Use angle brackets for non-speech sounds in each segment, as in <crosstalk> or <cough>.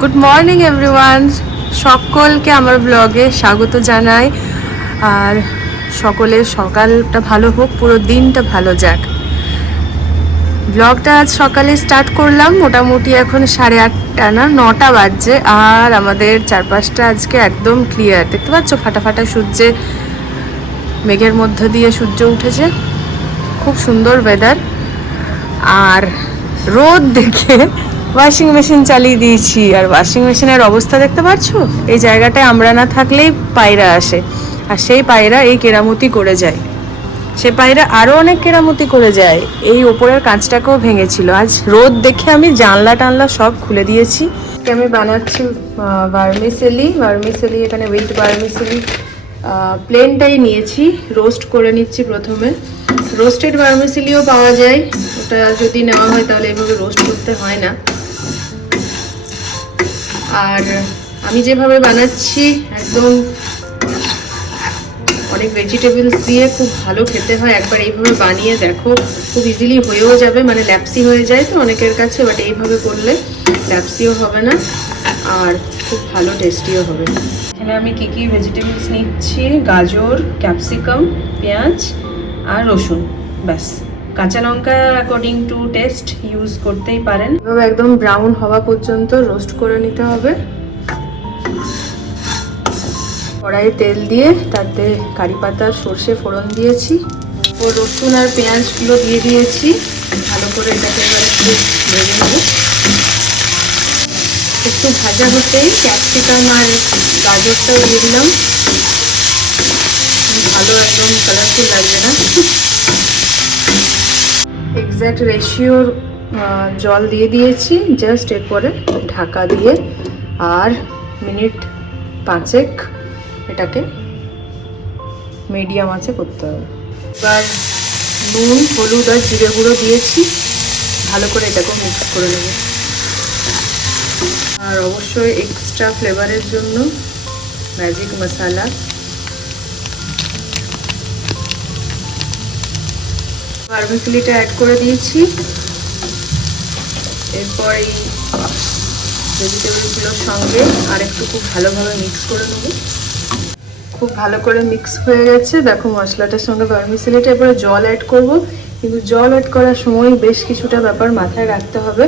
Good morning everyone সকলকে আমার ব্লগে স্বাগত জানাই। আর সকলের সকালটা ভালো হোক, পুরো দিনটা ভালো যাক। ব্লগটা আজ সকালে স্টার্ট করলাম, মোটামুটি এখন সাড়ে আটটা না, নটা বাজছে। আর আমাদের চারপাশটা আজকে একদম ক্লিয়ার দেখতে পাচ্ছ? ফাটা ফাটা সূর্যে, মেঘের মধ্য দিয়ে সূর্য উঠেছে। খুব সুন্দর ওয়েদার আর রোদ দেখে ওয়াশিং মেশিন চালিয়ে দিয়েছি। আর ওয়াশিং মেশিনের অবস্থা দেখতে পাচ্ছ এই জায়গাটায় আমরা না থাকলেই পায়রা আসে। আর সেই পায়রা এই কেরামতি করে যায়। সে পায়রা আরও অনেক কেরামতি করে যায়। এই ওপরের কাঁচটাকেও ভেঙেছিল। আজ রোদ দেখে আমি জানলা টানলা সব খুলে দিয়েছি। আমি বানাচ্ছি ভার্মিসেলি। ভার্মিসেলি, এখানে উইথ ভার্মিসেলি প্লেনটাই নিয়েছি। রোস্ট করে নিচ্ছি প্রথমে। রোস্টেড ভার্মিসেলিও পাওয়া যায়। ওটা যদি নেওয়া হয় তাহলে এভাবে রোস্ট করতে হয় না। আর আমি যেভাবে বানাচ্ছি, একদম অনেক ভেজিটেবলস দিয়ে খুব ভালো খেতে হয়। একবার এইভাবে বানিয়ে দেখো, খুব ইজিলি হয়েও যাবে মানে ল্যাপসি হয়ে যায় তো অনেকের কাছে বাট এইভাবে করলে ল্যাপসিও হবে না আর খুব ভালো টেস্টিও হবে। এখানে আমি কী কী ভেজিটেবলস নিচ্ছি? গাজর ক্যাপসিকাম পেঁয়াজ আর রসুন, ব্যাস। কাঁচা লঙ্কা অ্যাকর্ডিং টু টেস্ট ইউজ করতেই পারেন। এভাবে একদম ব্রাউন হওয়া পর্যন্ত রোস্ট করে নিতে হবে। কড়াইয়ে তেল দিয়ে তাতে কারি পাতা, সর্ষে ফোড়ন দিয়েছি। ও রসুন আর পেঁয়াজগুলো দিয়ে দিয়েছি। ভালো করে এটাকে এবার একটু ভেজে নেব। একটু ভাজা হতেই ক্যাপসিকাম আর গাজরটাও দিয়ে দিলাম। ভালো একদম কালারফুল লাগবে না। এক্স্যাক্ট রেশিওর জল দিয়ে দিয়েছি জাস্ট এরপরে ঢাকা দিয়ে আর মিনিট পাঁচেক এটাকে মিডিয়াম আছে করতে হবে। এবার নুন, হলুদ আর জিরে গুঁড়ো দিয়েছি, ভালো করে এটাকেও মিক্স করে নেব। আর অবশ্যই এক্সট্রা ফ্লেভারের জন্য ম্যাজিক মশালা ভার্মিসিলিটা অ্যাড করে দিয়েছি। এরপর এই ভেজিটেবলগুলোর সঙ্গে আর একটু খুব ভালোভাবে মিক্স করে নেব। খুব ভালো করে মিক্স হয়ে গেছে। দেখো মশলাটার সঙ্গে ভার্মিসিলিটা এরপরে জল অ্যাড করব। কিন্তু জল অ্যাড করার সময় বেশ কিছুটা ব্যাপার মাথায় রাখতে হবে।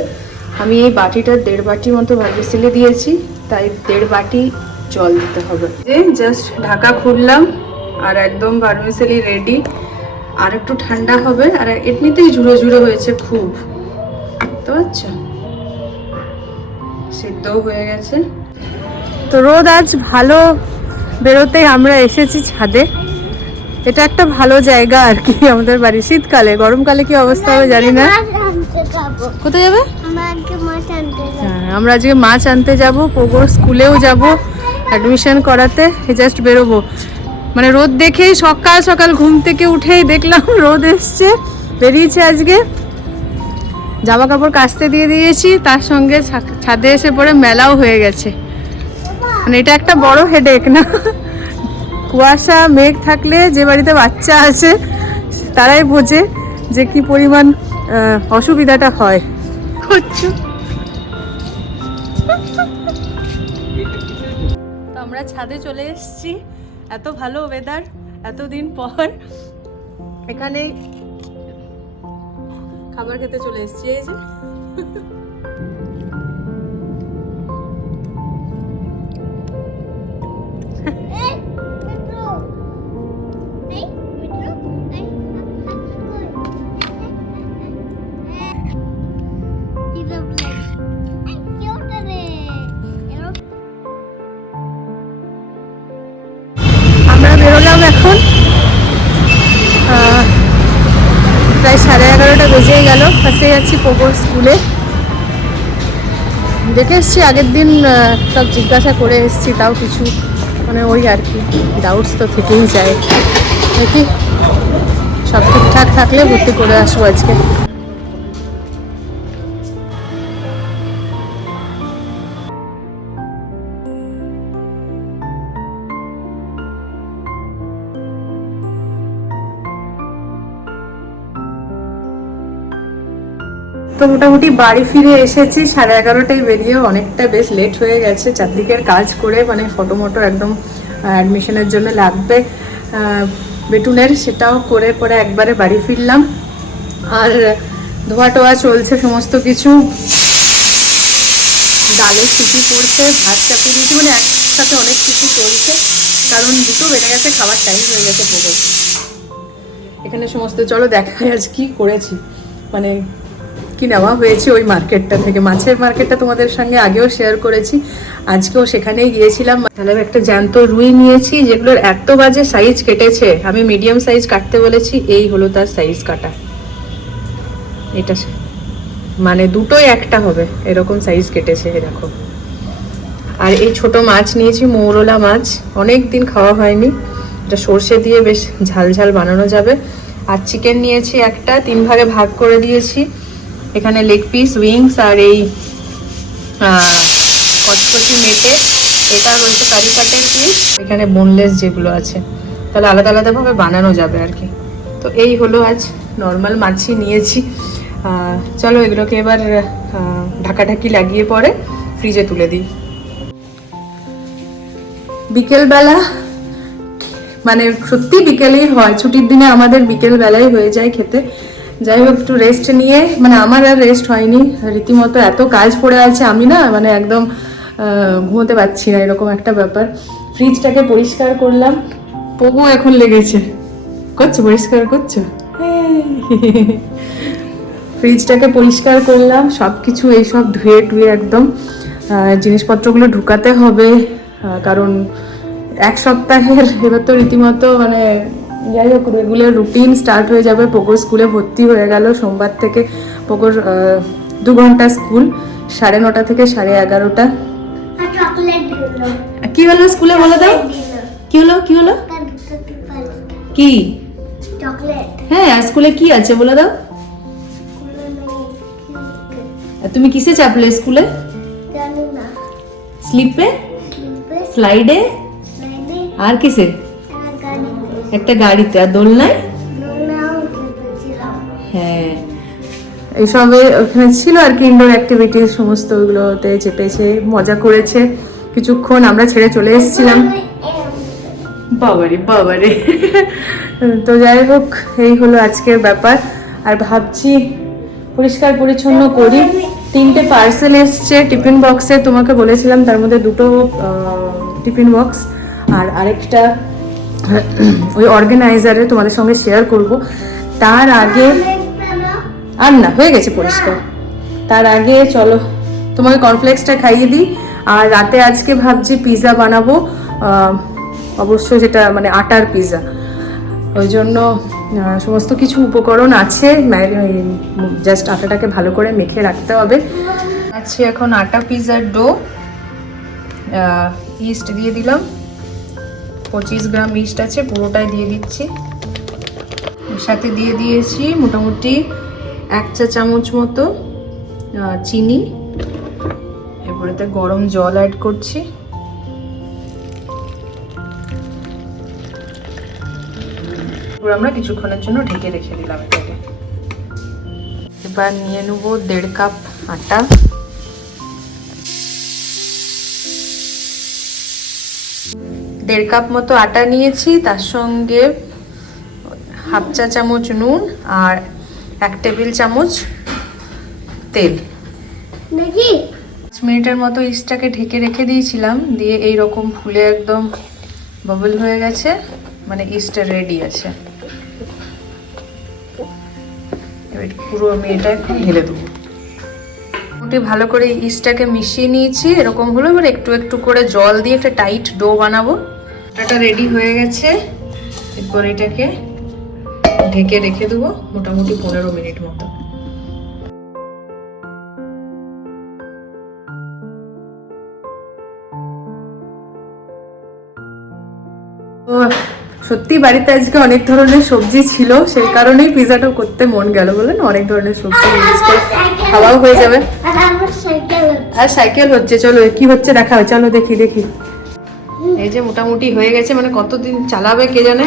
আমি এই বাটিটার দেড় বাটি মতো ভার্মিসিলি দিয়েছি, তাই দেড় বাটি জল দিতে হবে। যে জাস্ট ঢাকা খুললাম আর একদম ভার্মিসিলি রেডি আর একটু ঠান্ডা হবে আর এমনিতেই ঝুড়ো ঝুড়ো হয়েছে খুব। বুঝতে পারছ সিদ্ধও হয়ে গেছে। তো রোদ আজ ভালো বেরোতে আমরা এসেছি ছাদে। এটা একটা ভালো জায়গা আর কি আমাদের বাড়ি। শীতকালে গরমকালে কি অবস্থা হবে জানি না। কোথায় যাবে? হ্যাঁ আমরা আজকে মাছ আনতে যাব পোগো স্কুলেও যাব। অ্যাডমিশন করাতে জাস্ট বেরোবো। মানে রোদ দেখেই সকাল সকাল ঘুম থেকে উঠেই দেখলাম <laughs> রোদ এসছে। বেরিয়েছে আজকে। জামা কাপড় কাচতে দিয়ে দিয়েছি তার সঙ্গে ছাদে এসে পরে মেলাও হয়ে গেছে। মানে এটা একটা বড় হেডেক না? <laughs> কুয়াশা মেঘ থাকলে যে বাড়িতে বাচ্চা আছে তারাই বোঝে যে কি পরিমাণ অসুবিধাটা হয়। আমরা ছাদে চলে এসেছি। এত ভালো ওয়েদার এতদিন পর। এখানে খাবার খেতে চলে এসেছি এই যে। প্রায় সাড়ে এগারোটা বেজেই গেল। ফার্স্টে যাচ্ছি পোগোর স্কুলে। দেখে এসছি, আগের দিন সব জিজ্ঞাসা করে এসছি, তাও কিছু মানে ওই আর কি ডাউটস তো থেকেই যায়। দেখি সব ঠিকঠাক থাকলে ভর্তি করে আসব আজকে। তো মোটামুটি বাড়ি ফিরে এসেছি, সাড়ে এগারোটায় বেরিয়ে অনেকটা বেশ লেট হয়ে গেছে। চারদিকের কাজ করে মানে ফটো মটো একদম অ্যাডমিশনের জন্য লাগবে। বেটুনের সেটাও করে পরে একবারে বাড়ি ফিরলাম। আর ধোয়া টোয়া চলছে সমস্ত কিছু। সিটি পড়ছে ভাত চাপিয়ে দিয়েছি মানে একসাথে অনেক কিছু চলছে, কারণ দুটো বেড়ে গেছে, খাবার টাইম হয়ে গেছে পুরো এখানে সমস্ত, চলো দেখাই আজ কি করেছি। মানে কি নেওয়া হয়েছে ওই মার্কেটটা থেকে? মাছের মার্কেটটা তোমাদের সঙ্গে আগেও শেয়ার করেছি। আজকেও সেখানেই গিয়েছিলাম। তাহলে একটা জ্যান্ত রুই নিয়েছি, যেগুলোর এত বাজে সাইজ কেটেছে। আমি মিডিয়াম সাইজ কাটতে বলেছি, এই হলো তার সাইজ কাটা। এটা মানে দুটোই একটা হবে, এরকম সাইজ কেটেছে দেখো। আর এই ছোট মাছ নিয়েছি, মৌরলা মাছ। অনেক দিন খাওয়া হয়নি। এটা সর্ষে দিয়ে বেশ ঝাল ঝাল বানানো যাবে। আর চিকেন নিয়েছি একটা, তিন ভাগে ভাগ করে দিয়েছি। এখানে লেগ পিস উইংস আর এই কচকচি মেটে এটা রয়েছে কারি কাটের পিস এখানে বোনলেস যেগুলো আছে, তাহলে আলাদা আলাদাভাবে বানানো যাবে আর কি। তো এই হলো আজ নর্মাল মাছই নিয়েছি। চলো এগুলোকে এবার ঢাকাঢাকি লাগিয়ে পরে ফ্রিজে তুলে দিই। বিকেলবেলা মানে সত্যি বিকেলেই হয়, ছুটির দিনে আমাদের বিকেল বেলায় হয়ে যায় খেতে। যাই হোক, একটু রেস্ট নিয়ে মানে আমার আর রেস্ট হয়নি। রীতিমতো এত কাজ পড়ে আছে, আমি না মানে একদম ঘুমোতে পারছি না, এরকম একটা ব্যাপার। ফ্রিজটাকে পরিষ্কার করলাম পগু এখন লেগেছে। করছ? পরিষ্কার করছ? <laughs> ফ্রিজটাকে পরিষ্কার করলাম সব কিছু এইসব ধুয়ে টুয়ে একদম জিনিসপত্রগুলো ঢুকাতে হবে কারণ এক সপ্তাহের, এবার তো রীতিমতো মানে যাই হোক রেগুলার রুটিন স্টার্ট হয়ে যাবে। পোকোর স্কুলে ভর্তি হয়ে গেল। সোমবার থেকে পোকোর দু ঘণ্টা স্কুল সাড়ে নটা থেকে সাড়ে এগারোটা। কি হলো স্কুলে বলে দাও? কি হলো কি হলো? কি? হ্যাঁ স্কুলে কি আছে বলে দাও। তুমি কিসে চাপলে স্কুলে? স্লিপে? স্লাইডে। আর কিসে? একটা গাড়িতে, আর দোলনায়? হ্যাঁ। এইসবে ওখানে ছিল আর কি ইনডোর অ্যাক্টিভিটিস সমস্ত ওগুলোতে চেপেছে, মজা করেছে। কিছুক্ষণ আমরা ছেড়ে চলে এসেছিলাম। বাবারে বাবারে। তো যাই হোক, এই হলো আজকের ব্যাপার। আর ভাবছি পরিষ্কার পরিচ্ছন্ন করি। তিনটে পার্সেল এসছে টিফিন বক্সে তোমাকে বলেছিলাম তার মধ্যে দুটো টিফিন বক্স আর আরেকটা ওই অর্গানাইজারে তোমাদের সঙ্গে শেয়ার করব। তার আগে আর না হয়ে গেছে পরিষ্কার। তার আগে চলো তোমাকে কর্নফ্লেক্সটা খাইয়ে দিই। আর রাতে আজকে ভাবছি পিৎজা বানাবো। আহ, অবশ্য যেটা মানে আটার পিৎজা ওই জন্য সমস্ত কিছু উপকরণ আছে। জাস্ট আটাটাকে ভালো করে মেখে রাখতে হবে। আছে এখন আটা পিৎজার ডো ইস্ট দিয়ে দিলাম। পঁচিশ গ্রাম ইস্ট আছে, পুরোটাই দিয়ে দিচ্ছি। সাথে দিয়ে দিয়েছি মোটামুটি এক চা চামচ মতো চিনি। এরপরেতে গরম জল অ্যাড করছি। আমরা কিছুক্ষণের জন্য ঢেকে রেখে দিলাম এটাকে। এবার নিয়ে নেব দেড় কাপ আটা। দেড় কাপ মতো আটা নিয়েছি তার সঙ্গে হাফ চা চামচ নুন আর এক টেবিল চামচ তেল। পাঁচ মিনিটের মতো ইস্টটাকে ঢেকে রেখে দিয়েছিলাম দিয়ে এই রকম ফুলে একদম বাবল হয়ে গেছে মানে ইস্টটা রেডি আছে। এবার পুরো আমি এটা এখন ঢেলে দেবো। মোটামুটি ভালো করে ইস্টটাকে মিশিয়ে নিয়েছি এরকম হলো এবার একটু একটু করে জল দিয়ে একটা টাইট ডো বানাবো। এটা রেডি হয়ে গেছে। এরপর এটাকে ঢেকে রেখে দেবো মোটামুটি পনেরো মিনিট মতো। সত্যি বাড়িতে আজকে অনেক ধরনের সবজি ছিল সেই কারণেই পিজাটা করতে মন গেল বলেন অনেক ধরনের সবজি ইউজ করে খাওয়াও হয়ে যাবে। আর সাইকেল। আর সাইকেল হচ্ছে চলো কি হচ্ছে দেখা হয় চলো দেখি দেখি। এই যে মোটামুটি হয়ে গেছে মানে কতদিন চালাবে কে জানে?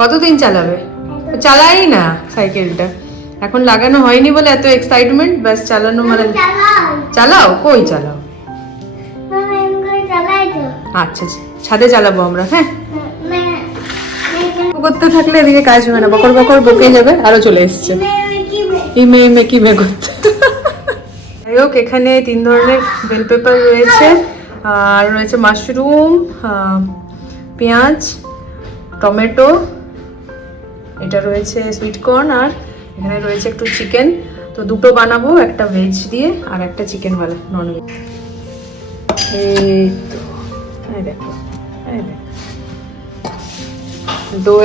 কতদিন চালাবে? চালাই না সাইকেলটা। এখন লাগানো হয়নি বলে এত এক্সাইটমেন্ট ব্যাস চালানো মানে চালাও? কই চালাও? তো। আচ্ছা আচ্ছা। ছাদে চালাবো আমরা হ্যাঁ? মে করতে থাকলে এদিকে কাজ হবে না। বকর বকর বকে যাবে আরও চলে এসছে। মে কি মে এই মেয়ে মেয়ে কি মেয়ে করতে? যাই হোক এখানে তিন ধরনের বেল পেপার রয়েছে। আর রয়েছে মাশরুম পেঁয়াজ, টমেটো, এটা রয়েছে সুইট কর্ন আর এখানে রয়েছে একটু চিকেন তো দুটো বানাবো, একটা ভেজ দিয়ে আর একটা চিকেন বালা নন ভেজ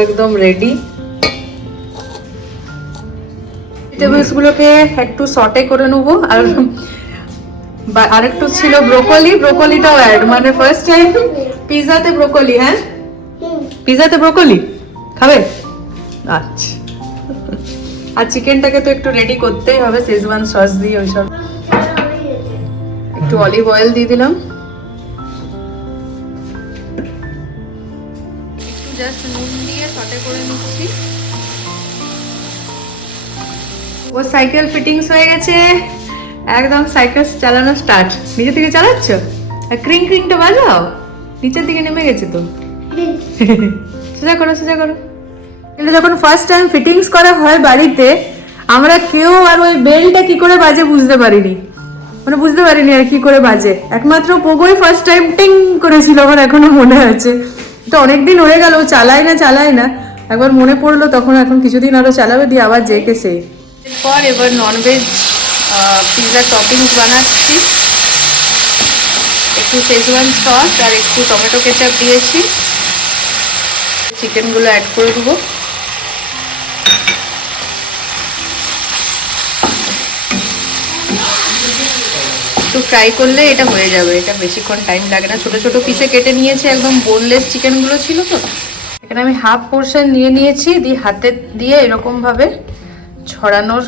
একদম রেডি ভেজিটেবলস গুলোকে একটু সটে করে নেব আর বা- আরেকটু ছিল ব্রোকলি ব্রোকলিটাও অ্যাড মানে ফার্স্ট টাইম পিজাতে ব্রোকলি হ্যাঁ? পিজাতে ব্রোকলি? খাবে? আচ্ছা। আর চিকেনটাকে তো একটু রেডি করতেই হবে শেজওয়ান সস দিয়ে ওইসব। একটু অলিভ অয়েল দিয়ে দিলাম। একটু জাস্ট নুন দিয়ে সটে করে নিচ্ছি। ও সাইকেল ফিটিংস হয়ে গেছে। একদম সাইকেল চালানো স্টার্ট নিচে থেকে চালাচ্ছ? আর ক্রিং ক্রিংটা বাজাও। নিচের দিকে নেমে গেছে তো। <laughs> সোজা করো সোজা করো। কিন্তু যখন ফার্স্ট টাইম ফিটিংস করা হয় বাড়িতে আমরা কেউ আর ওই বেলটা কি করে বাজে বুঝতে পারিনি। মানে বুঝতে পারিনি আর কি করে বাজে। একমাত্র পোগোই ফার্স্ট টাইম টিং করেছিল আমার এখনও মনে আছে। তো অনেকদিন হয়ে গেল চালায় না চালায় না। একবার মনে পড়ল তখন এখন কিছুদিন আরও চালাবে দিয়ে আবার জেকে সেই এরপর এবার ননভেজ পিৎজা টপিংস বানাচ্ছি। একটু শেজওয়ান সস আর একটু টমেটো কেচাপ দিয়েছি। চিকেনগুলো অ্যাড করে দেবো। একটু ফ্রাই করলে এটা হয়ে যাবে। এটা বেশিক্ষণ টাইম লাগে না। ছোট ছোট পিসে কেটে নিয়েছি। একদম বোনলেস চিকেনগুলো ছিল তো। এখানে আমি হাফ পোর্শন নিয়ে নিয়েছি। দিয়ে হাতে, দিয়ে এরকমভাবে ছড়ানোর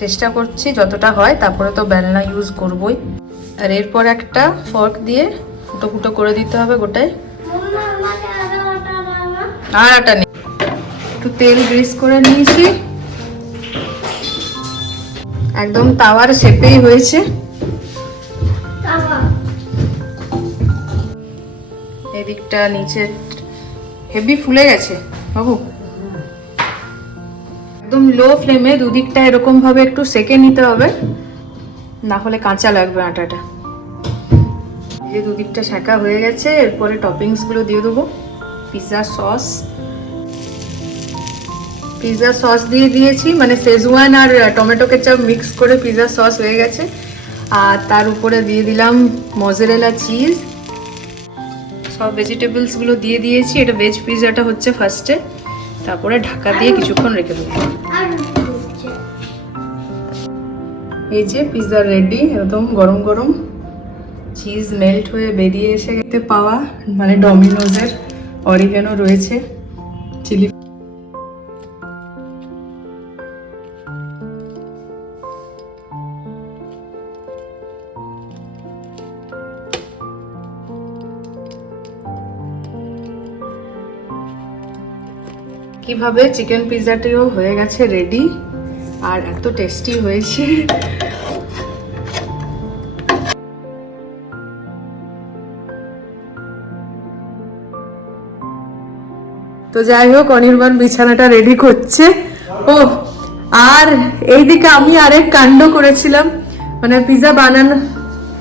চেষ্টা করছি যতটা হয়, তারপরে তো বেলনা ইউজ করবই। আর এরপর একটা ফর্ক দিয়ে ফুটো ফুটো করে দিতে হবে না আর আটা নেই। একটু তেল গ্রিস করে নিয়েছি। একদম তাওয়ার শেপেই হয়েছে। এদিকটা নিচে হেভি ফুলে গেছে। বাবু একদম লো ফ্লেমে দুদিকটা এরকম ভাবে একটু সেকে নিতে হবে। না হলে কাঁচা লাগবে আটাটা। যে দুদিকটা শাঁকা হয়ে গেছে, এরপরে টপিংসগুলো দিয়ে দেবো। পিৎজা সস পিৎজা সস দিয়ে দিয়েছি মানে শেজওয়ান আর টমেটো কেচাপ মিক্স করে পিৎজা সস হয়ে গেছে। আর তার উপরে দিয়ে দিলাম মজারেলা চিজ সব ভেজিটেবলসগুলো দিয়ে দিয়েছি, এটা ভেজ পিৎজাটা হচ্ছে ফার্স্টে তারপরে ঢাকা দিয়ে কিছুক্ষণ রেখে দেবো। এই যে পিৎজা রেডি একদম গরম গরম। চিজ মেল্ট হয়ে বেরিয়ে এসে গেতে পাওয়া মানে ডমিনোজের অরিগানো রয়েছে। চিলি কীভাবে চিকেন পিৎজাটিও হয়ে গেছে রেডি আর এত টেস্টি হয়েছে। তো যাই হোক, অনির্বাণ বিছানাটা রেডি করছে। ও, আর এইদিকে আমি আরেক কাণ্ড করেছিলাম। মানে পিৎজা বানানো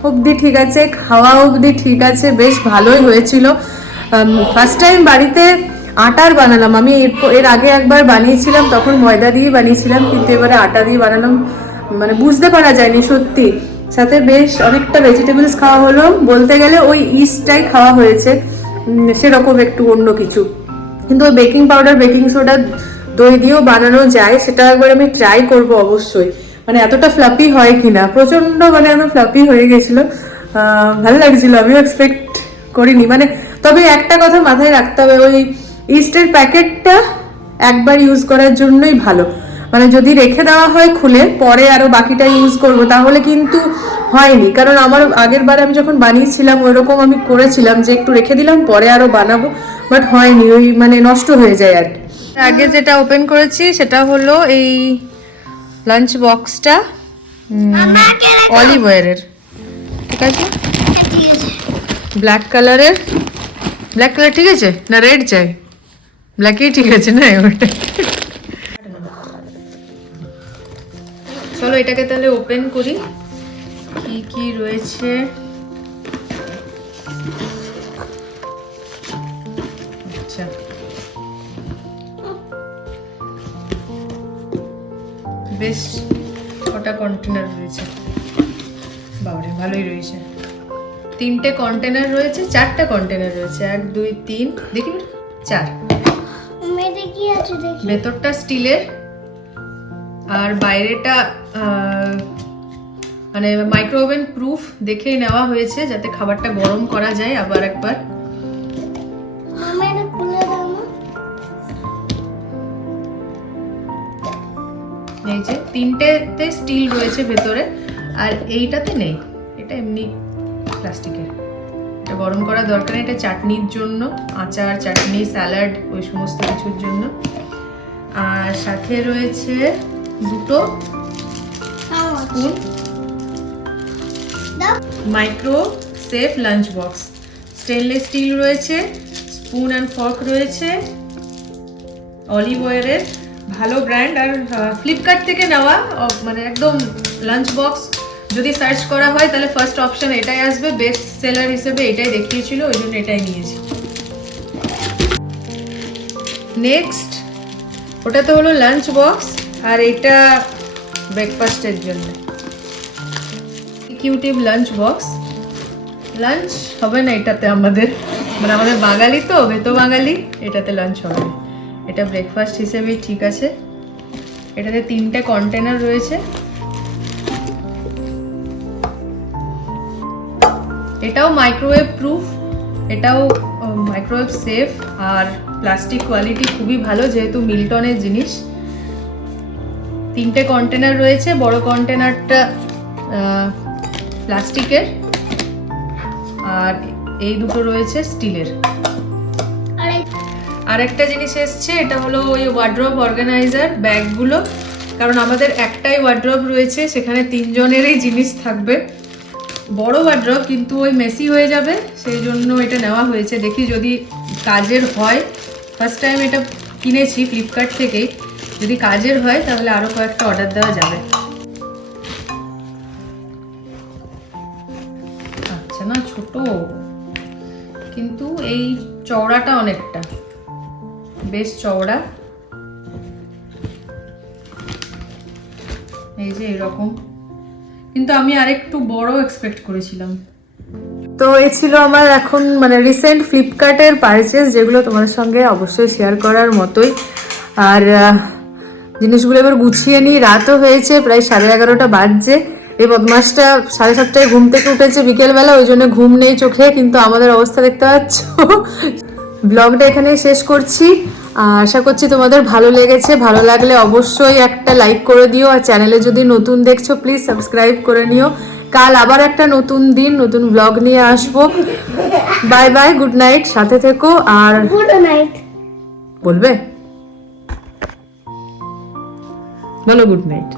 অবধি ঠিক আছে, খাওয়া অবধি ঠিক আছে, বেশ ভালোই হয়েছিল। ফার্স্ট টাইম বাড়িতে আটার বানালাম। আমি এর আগে একবার বানিয়েছিলাম, তখন ময়দা দিয়ে বানিয়েছিলাম, কিন্তু এবারে আটা দিয়ে বানালাম। মানে বুঝতে পারা যায়নি সত্যি। সাথে বেশ অনেকটা ভেজিটেবলস খাওয়া হলো। বলতে গেলে ওই ইস্টটাই খাওয়া হয়েছে। সেরকম একটু অন্য কিছু। কিন্তু ওই বেকিং পাউডার, বেকিং সোডা দই দিয়েও বানানো যায়, সেটা একবার আমি ট্রাই করব অবশ্যই। মানে এতটা ফ্লাপি হয় কিনা? প্রচণ্ড মানে আমার ফ্লাপি হয়ে গেছিল। ভালো লাগছিল, আমিও এক্সপেক্ট করিনি। মানে তবে একটা কথা মাথায় রাখতে হবে, ওই ইস্টের প্যাকেটটা একবার ইউজ করার জন্যই ভালো। মানে যদি রেখে দেওয়া হয় খুলে, পরে আরও বাকিটা ইউজ করব, তাহলে কিন্তু হয়নি। কারণ আমার আগের বার আমি যখন বানিয়েছিলাম, ওইরকম আমি করেছিলাম যে একটু রেখে দিলাম, পরে আরও বানাবো। বাট হয়নি ওই মানে নষ্ট হয়ে যায় আর কি। আগে যেটা ওপেন করেছি সেটা হলো এই লাঞ্চ বক্সটা আমাকে অলিভ ওয়ারের ঠিক আছে ঠিক আছে? ব্ল্যাক কালারের ব্ল্যাক কালার ঠিক আছে? না রেড চাই? ব্ল্যাকই ঠিক আছে না? ওটা। চলো এটাকে তাহলে ওপেন করি। কি কি রয়েছে? বেশ কটা কন্টেনার রয়েছে। বাবারে ভালোই রয়েছে। তিনটে কন্টেনার রয়েছে চারটা কন্টেনার রয়েছে। এক দুই তিন দেখি চার। ভেতরটা স্টিলের আর বাইরেটা মানে মাইক্রোওভেন প্রুফ দেখে নেওয়া হয়েছে যাতে খাবারটা গরম করা যায় আবার একবার। এই যে তিনটেতে স্টিল রয়েছে ভেতরে, আর এইটাতে নেই। এটা এমনি প্লাস্টিকের। এটা গরম করা দরকার এটা চাটনির জন্য, আচার, চাটনি, স্যালাড, ওই সমস্ত কিছুর জন্য। আর সাথে রয়েছে দুটো spoon micro safe lunch box. Stainless steel রয়েছে, স্পুন অ্যান্ড ফর্ক রয়েছে অলিভ ওয়ারের ভালো ব্র্যান্ড আর ফ্লিপকার্ট থেকে নেওয়া মানে একদম লাঞ্চ বক্স যদি সার্চ করা হয়, তাহলে ফার্স্ট অপশন এটাই আসবে বেস্ট সেলার হিসেবে এটাই দেখিয়েছিল, ওই জন্য এটাই নিয়েছি। নেক্সট ওটা তো হলো লাঞ্চ বক্স আর এটা ব্রেকফাস্টের জন্য। এক্সিকিউটিভ লাঞ্চ বক্স লাঞ্চ হবে না এটাতে আমাদের মানে আমাদের বাঙালি তো ভেতো বাঙালি, এটাতে লাঞ্চ হবে। এটা ব্রেকফাস্ট হিসেবেই ঠিক আছে। এটাতে তিনটে কন্টেনার রয়েছে। এটাও মাইক্রোওয়েভ প্রুফ এটাও মাইক্রোওয়েভ সেফ আর প্লাস্টিক কোয়ালিটি খুবই ভালো যেহেতু মিল্টনের জিনিস। তিনটে কন্টেনার রয়েছে, বড় কন্টেনারটা প্লাস্টিকের আর এই দুটো রয়েছে স্টিলের আর একটা জিনিস এসছে, এটা হলো ওই ওয়ার্ড্রপ অর্গানাইজার ব্যাগগুলো। কারণ আমাদের একটাই ওয়ার্ড্রপ রয়েছে, সেখানে তিনজনেরই জিনিস থাকবে। বড় ওয়ার্ড্রপ কিন্তু ওই মেসি হয়ে যাবে, সেই জন্য এটা নেওয়া হয়েছে। দেখি যদি কাজের হয়। ফার্স্ট টাইম এটা কিনেছি ফ্লিপকার্ট থেকেই। যদি কাজের হয়, তাহলে আরও কয়েকটা অর্ডার দেওয়া যাবে। আচ্ছা না, ছোট। কিন্তু এই চওড়াটা অনেকটা। বেশ চওড়া। এই যে এরকম। কিন্তু আমি আরেকটু বড় এক্সপেক্ট করেছিলাম। তো এ ছিল আমার এখন মানে রিসেন্ট ফ্লিপকার্টের পারচেস যেগুলো তোমার সঙ্গে অবশ্যই শেয়ার করার মতোই। আর জিনিসগুলো এবার গুছিয়ে নিই। রাতও হয়েছে, প্রায় সাড়ে এগারোটা বাজছে। এই বদমাসটা সাড়ে সাতটায় ঘুম থেকে উঠেছে বিকেলবেলা, ওই জন্য ঘুম নেই চোখে, কিন্তু আমাদের অবস্থা দেখতে পাচ্ছ। <laughs> ব্লগটা এখানে শেষ করছি। আশা করছি তোমাদের ভালো লেগেছে। ভালো লাগলে অবশ্যই একটা লাইক করে দিও। আর চ্যানেলে যদি নতুন দেখছ প্লিজ সাবস্ক্রাইব করে নিও। কাল আবার একটা নতুন দিন নতুন ব্লগ নিয়ে আসব। বাই বাই গুড নাইট সাথে থেকো। আর গুড নাইট বলবে? বলো গুড নাইট